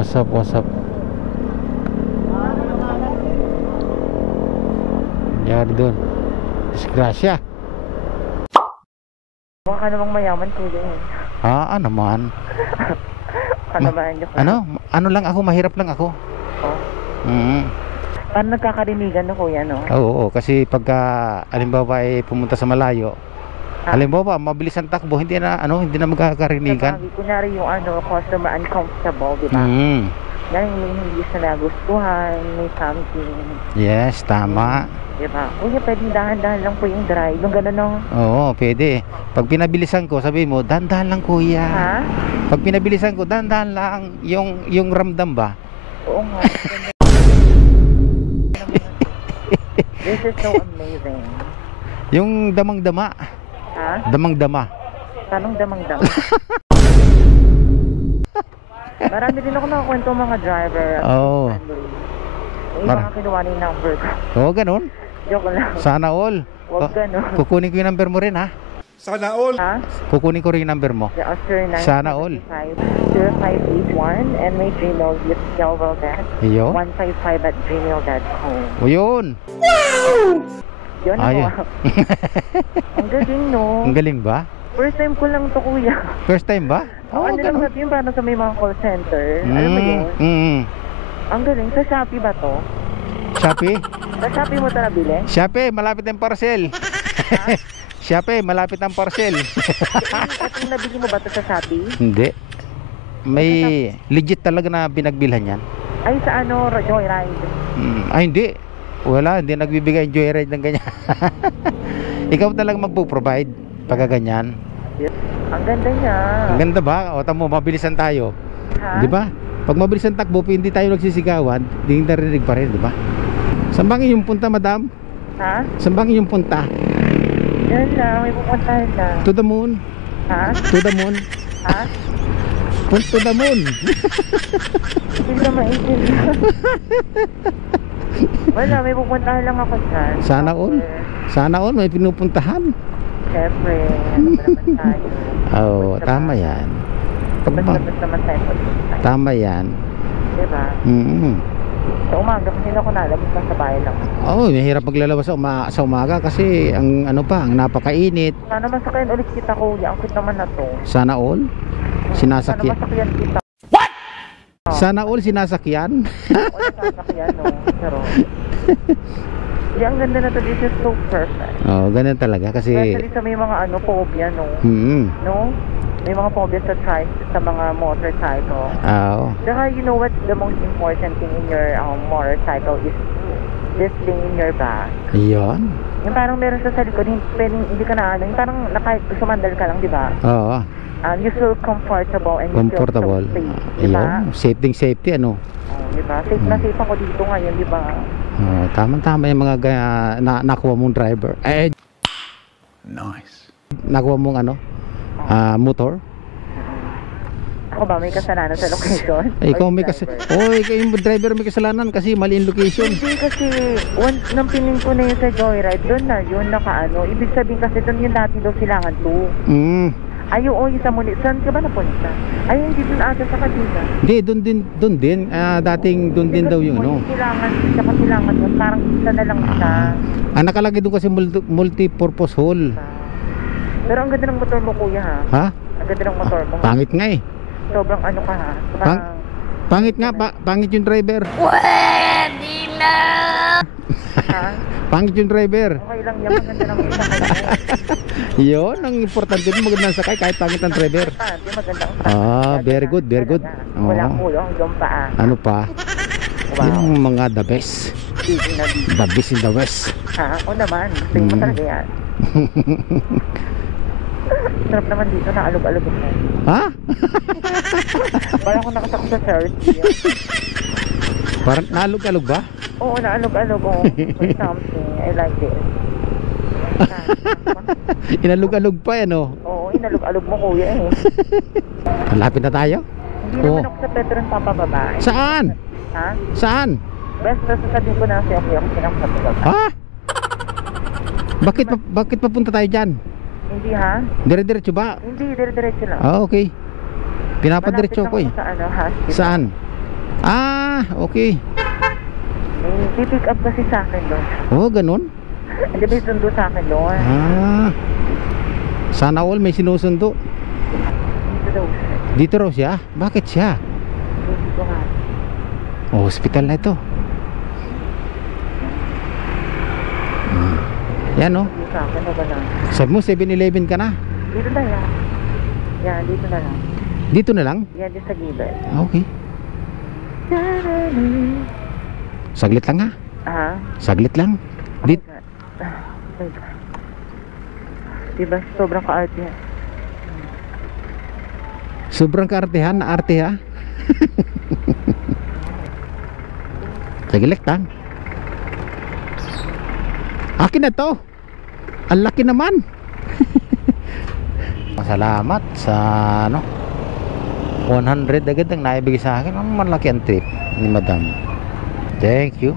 What's up, what's up? Nangyari doon. Disgrasya. Mukha namang mayaman kuya eh. Ano man? Ano lang ako, mahirap lang ako. Oh. Paano nagkakarinigan na kuya, no? Oo, kasi pagka halimbawa ay pumunta sa malayo, halimbawa mabilis ang takbo, hindi na magkakarinigan. Sabi, kunyari yung customer uncomfortable, di ba? Dahil hindi siya nagustuhan, may something. Yes, tama. Diba? Kuya, pwedeng dahan-dahan lang po yung drive. Yung gano'n, no? Oo, pwede. Pag pinabilisan ko, sabi mo, dahan-dahan lang kuya. Ha? Pag pinabilisan ko, dahan-dahan lang. Yung ramdam ba? Oo nga. This is so amazing. Yung damang-dama. Ha? Damang-dama. Tanong damang-dama. Marami din ako nakakwento mga driver. Oo. Yung mga kinuha na yung number ko. Oo, ganun. Joke lang. Sana all. Huwag ganun. Kukunin ko yung number mo rin, ha? Sana all. Ha? Kukunin ko rin yung number mo. Sana all. 0581 and may Gmail with Galvaldad. Iyo? 155@gmail.com. O yun. Wow! Yun Ay. ako. Ang galing, no? Ang galing ba? First time ko lang to, kuya. First time ba? Oo, ano lang natin yung parang sa may mga call center. Alam mo yun? Ang galing. Sa Shopee ba to? Shopee? Sa Shopee mo ito nabili? Shopee, malapit ang parcel. Shopee, malapit ang parcel. At yung nabili mo ba ito sa Shopee? Hindi. May legit talaga na binagbilhan yan. Ay, sa Joyride? Ay, hindi. Wala, hindi nagbibigay Joyride ng ganyan. Ikaw talaga magpo-provide pagka ganyan. Ang ganda niya. Ang ganda ba? O tamo, mabilisan tayo. Ha? Di ba? Pag mabilisan takbo, hindi tayo nagsisigawan, hindi narinig pa rin, di ba? Saan bang iyong punta, madam? Ha? Saan bang iyong punta? Yan na, may pupuntahan na. To the moon. Ha? To the moon. Ha? Punta to the moon. Hindi ka maintindihan. Wala, may pupuntahan lang ako dyan. Sana all. Sana all, may pinupuntahan. Siyempre, ano ba naman tayo? Oo, tama yan. Basta naman tayo pupuntahan. Tama yan. Diba? Sa umaga, kasi ako nalabas na sa bahay lang. Oo, mahirap maglalabas sa umaga kasi ang napakainit. Sana masakyan ulit kita, kuya. Ang cute naman na to. Sana all? Sinasakyan. Sana masakyan kita. Sana all sinasakyan? Oo, sasakyan, no? Pero hindi, ang ganda na to. This is so perfect. Oo, ganun talaga kasi especially sa may mga phobia, no? No? May mga phobia sa mga motorcycle. Oo. Saka, you know what? The most important thing in your motorcycle is this thing in your back. Ayun. Yung parang meron sa likod, hindi ka na yung parang sumandal ka lang, di ba? Oo. You feel comfortable and you feel so safe, di ba? Safety, ano? Di ba? Safe na safe ako dito ngayon, di ba? Tama yung mga nakuha mong driver. Nice. Nakuha mong motor. Ako ba may kasalanan sa location? Ikaw may kasalanan. Ikaw yung driver may kasalanan kasi mali yung location. Hindi, kasi once nang pinin ko na yun sa Joyride, doon na yun ibig sabihin kasi doon yung dati daw silangan 2. Ay, oo, yung sa muli. Saan ka ba napunta? Ay, hindi doon ata sa Kadina. Hindi, doon din. Dating doon din daw yung Silangan doon, parang isa na lang siya. Ang nakalagay doon kasi multi-purpose hall. Pero ang ganda ng motor mo, kuya, ha? Ha? Ang ganda ng motor mo. Pangit nga eh. Sobrang ka, ha? Pangit nga, pangit yung driver. Pwede na! Ha? Pangit yung driver. Okay lang yan, maganda ng sakay mo. Yun, ang importante mo magandang sakay kahit pangit ang driver. Magandang sakay. Very good, very good. Walang ulo, hanggang paa. Ano pa? Wow. Yung mga the best. The best in the west. Ha? O naman, sa'yo mo talaga yan. Sarap naman dito, naalog-alog mo. Ha? Parang ako nakasak sa church. Parang naalog-alog ba? Oo, naalog-alog. For something, I like this. Inalog-alog pa yan, oh. Oo, inalog-alog mo, kuya, eh. Malapit na tayo? Hindi naman ako sa Petron papababa. Saan? Ha? Saan? Basta sasabihin ko na siya, kuya, kung sinang sa bababa. Ha? Bakit papunta tayo dyan? Hindi, ha? Dire-diretso ba? Hindi, dire-diretso lang. Okay. Pinapadiretso ko eh. Malapit lang ako sa Saan? Ah, okay. May pick up kasi sa akin doon. Oh, ganun. Hindi may sundo sa akin doon. Ah. Sana all may sinusundo. Dito daw siya. Dito raw siya? Bakit siya? Dito nga. Oh, hospital na ito. Yan oh. Dito sa akin, wala. Sabi mo 7-Eleven ka na? Dito na yan. Yan, dito na lang. Dito na lang? Yan, dito sa gilid. Okay. Saglit lang ha. Ah? Saglit lang. Dit Oh my God. Diba, sobrang ka-arte yan. sobrang kaartehan na arte ha. Saglit lang. Akin na to. Ang laki naman. Salamat sa ano 100 agad ang naibigay sa akin. Ang malaki ang tip ni madam. Thank you.